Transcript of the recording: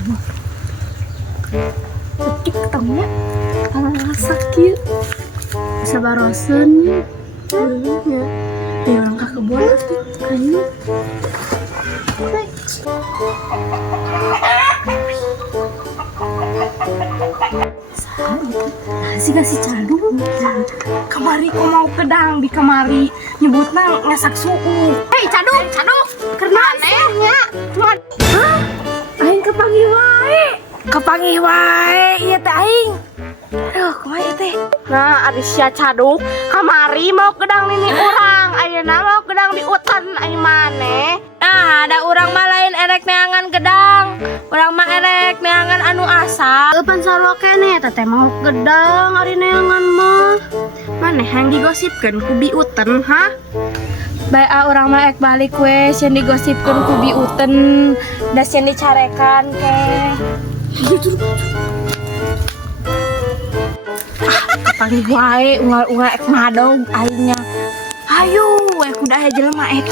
Ketik ketemu kalau sakit sabarosen ya langkah ke kebun kayu sih kasih cadung kamari kok mau kedang di kamari nyebutna ngasak suku cadung karena anehnya cuma aing kepanggih wae iya teh aing aduh kumaha teh nah Arisya cadung kamari mau kedang nini urang ayeuna mau kedang di utan ai maneh nah ada urang mah lain erek neangan gedang urang mah erek neangan anu asal pan sarua keneh teteh mau gedang ari neangan mah maneh yang digosipkeun ku biuten ha bae urang mah ek balik we sieun digosipkeun ku biuten da sieun dicarekan ke panggil wae ungal-ungal ek ngadog aingnya ayo we kuda jelema ek